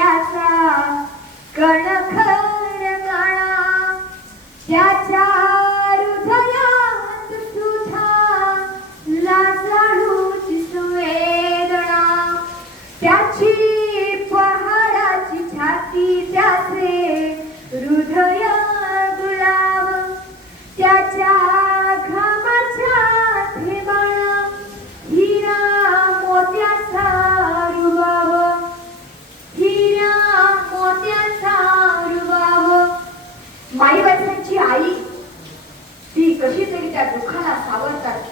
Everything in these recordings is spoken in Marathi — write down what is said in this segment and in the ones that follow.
त्याचा कणखर काळा, त्याच्या हृदयात सुद्धा लाजाळूची संवेदना, त्याची पहाडाची छाती, त्याचे हृदय गुलाब, त्याच्या घामाच्या थेंबाळा हिरा मोत्याचा रुबाब, हिरा मोत्याचा रुबाब. माईबाईंची आई ती कशी तरी त्या दुःखाला सावरतात.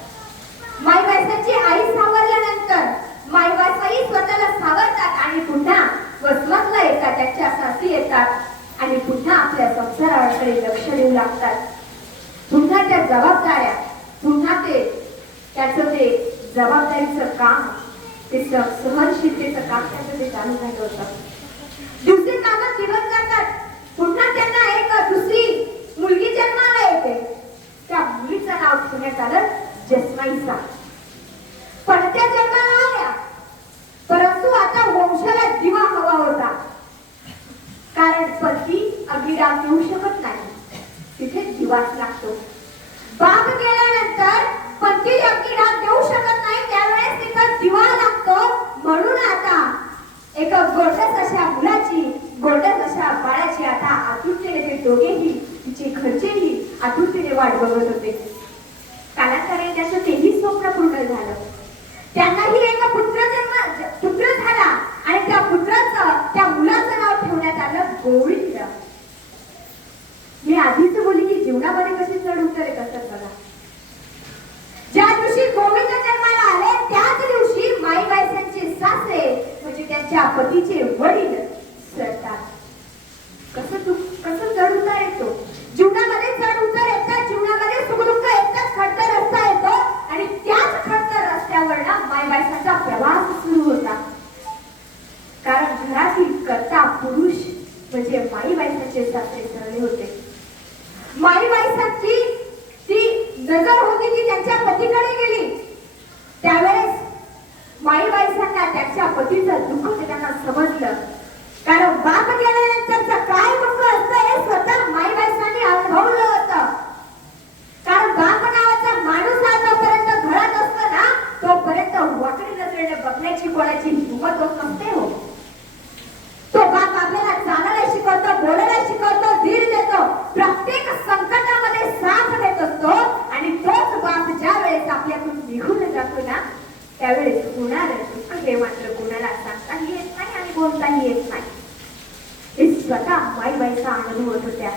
माईबाईंची आई सावरल्यानंतर माईबाई स्वतःला सावरतात आणि पुन्हा वसमतला येतात, त्याच्या सासरी येतात आणि पुन्हा आपल्या संसाराकडे लक्ष देऊ लागतात. पुन्हा त्या जबाबदाऱ्या, पुन्हा त्याचं ते जबाबदारीचं काम, ते सहनशीलतेचं काम त्याचं ते चालू झालं होतं. दिवसेंदिवस दिवस जातात. पुन्हा त्यांना एक दुसरी मुलगी जन्माला येते. त्या मुलीचं नाव ठेवण्यात आलं जसमाईसा. पण त्या जन्माला आल्या, परंतु आता वंशाला दिवा हवा होता. कारण पती अग्निदान देऊ शकत नाही, तिथे दिवाच लागतो. बाप गेल्यानंतर पती अग्निदान देऊ शकत नाही, त्यावेळेस तिथं दिवा लागतो. म्हणून आता एका गोंडस अशा मुलाची, गोंडस अशा बाळाची आता आतुरतेने ते दोघेही, तिचे घरचेही आतुरतेने वाट बघत होते. कालांतराने त्याचं तेही स्वप्न पूर्ण झालं. त्यांनाही एक पुत्र झाला आणि त्या पुत्राचं, त्या मुलाचं नाव ठेवण्यात आलं गोविंद. मी आधीच बोलली की जीवनामध्ये कशी चढ उतार येत असतात बघा. ज्या दिवशी गोविंद जन्माला आले त्याच दिवशी माईबाईंचे सासरे म्हणजे त्यांच्या पतीचे वडील सरतात. कसं चढ उतार येतो जीवनामध्ये. चढ उतार येतात जीवनामध्ये, सुखदुःख येतात, खडतर रस्ता येतो आणि त्याच खडतर रस्त्यावर ना माईबाईंचा प्रवास सुरू होता. कारण घरातील कर्ता पुरुष म्हणजे माईबाईंचे सासरे सरले होते. माईबाईंची ती नजर होती ती त्यांच्या पतीकडे गेली. त्यावेळेस माईबाईंना त्यांच्या पतीचं दुःख त्यांना समजलं. कारण बाप गेल्यानंतरचं काय दुःख असतं हे स्वतः माईबाईंनी अनुभवलं होतं. कारण बाप नावाचा माणूस हा जोपर्यंत घरात असतो ना, तोपर्यंत वाकडी नजरेने बघण्याची कोणाची हिंमत होत नसते हो. तो बाप आपल्याला चालायला शिकवतो, बोलायला शिकवतो, धीर देतो, प्रत्येक संकटामध्ये साथ देत असतो. आणि तोच बाप ज्या वेळेस आपल्यातून निघून जातो ना, त्यावेळेस होणारं दुःख हे मात्र कोणाला सांगताही येत नाही आणि बोलताही येत नाही. हे स्वतः माईबाईंचा अनुभव होत होत्या.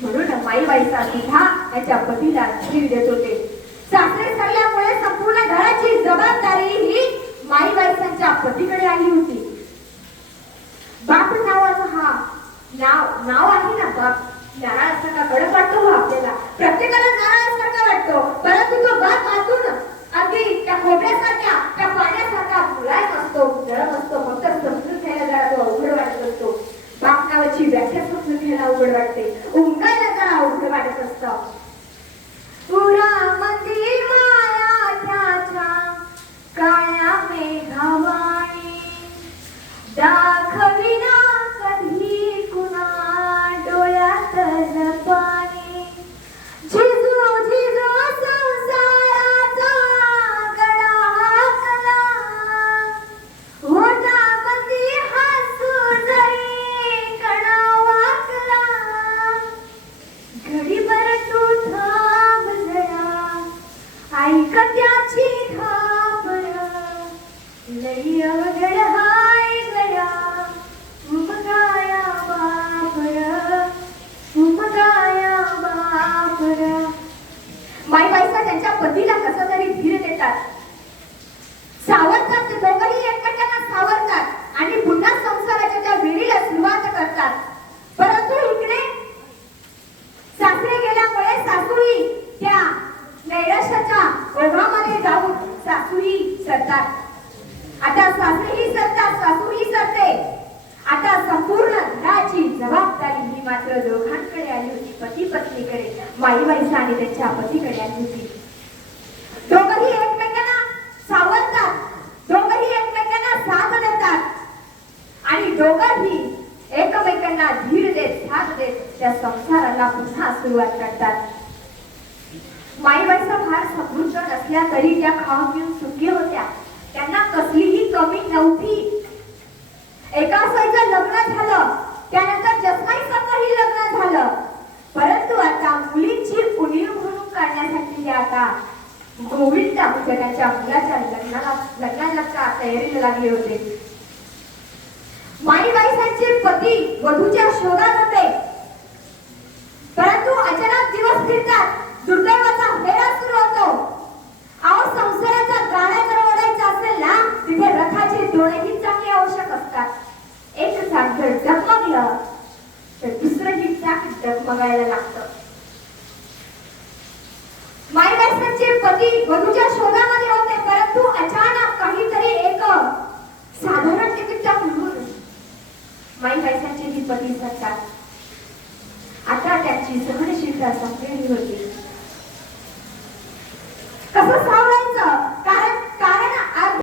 म्हणून माईबाईंचा सुद्धा त्याच्या पतीला धीर देत होते. सासरे सरल्यामुळे संपूर्ण घराची जबाबदारी ही माईबाईंच्या पतीकडे आली होती. बाप नावाचं हा नाव आहे ना, बाप नारळासारखा कडक वाटतो हो आपल्याला, प्रत्येकाला नारळासारखा वाटतो. परंतु तो बाप आतून अगदी त्या खोबऱ्यासारख्या, त्या पाण्यासारखा मुलायम असतो, नरम असतो. फक्त समजून घ्यायला जरा तो अवघड वाटत असतो. बाप नावाची व्याख्या समजून घ्यायला अवघड वाटते, उमगायला जरा अवघड वाटत असतं. पुरामध्ये माया त्याच्या काळ्या मेघावाणी, दाखविना कधी कुणा डोळ्यातलं पाणी. झिजू झिजू संसाराचा गडा हाकला, ओठामध्ये हसू जरी कणा वाकला. घडीभर तू थांब जरा, ऐक त्याची धापड, लई अवघड हाय गया, उमगाया बापड, उमगाया बापड. माईबाईंना त्यांच्या पतीला कसं तरी धीर देतात, सावरतात. ते दोघंही एकमेकांना सावरतात आणि पुन्हा संसाराच्या त्या विहिरीला सुरुवात करतात. परंतु इकडे सासरे गेल्यामुळे सासूही त्या नैराश्याच्या ओघामध्ये जाऊन सासूही सरतात. आता सासरेही सरतात, सासूही सरते. आता संपूर्ण घराची जबाबदारी ही मात्र दोघांकडे आली होती, पती पत्नीकडे. माईबाईंचा आणि त्यांच्या पतीकडे आली होती. दोघंही एकमेकांना सावरतात, दोघंही एकमेकांना साथ देतात आणि दोघंही एकमेकांना धीर देत साथ देत त्या संसाराला पुन्हा सुरुवात करतात. माईबाईचा फार समृद्ध नसल्या तरी त्या खाऊन पिऊन सुखी होत्या. त्यांना कसलीही कमी नव्हती. एका सोयीचं लग्न झालं, त्यानंतर जसमाई संगही लग्न झालं. परंतु आता मुलींची उणीव भरून काढण्यासाठी ते आता गोविंद त्यांच्या मुलाच्या लग्नाला तयारीला लागले होते. माईबाईसांचे पती वधूच्या शोधात होते, परंतु अचानक दिवस फिरतात. दुर्दैवाचा फेरा सुरू होतो. अहो, संसाराचा गाडा जर ओढायचा असेल ना, तिथे रथाचे दोनही चाके आवश्यक असतात. एक चाक जर डगमगलं तर दुसरंही चाक डगमगायला लागतं. माईबाईसांचे पती वधूच्या शोधामध्ये होते, परंतु अचानक काहीतरी एक साधारण निमित्त म्हणून माईबाईसांचे ही पती सांगतात,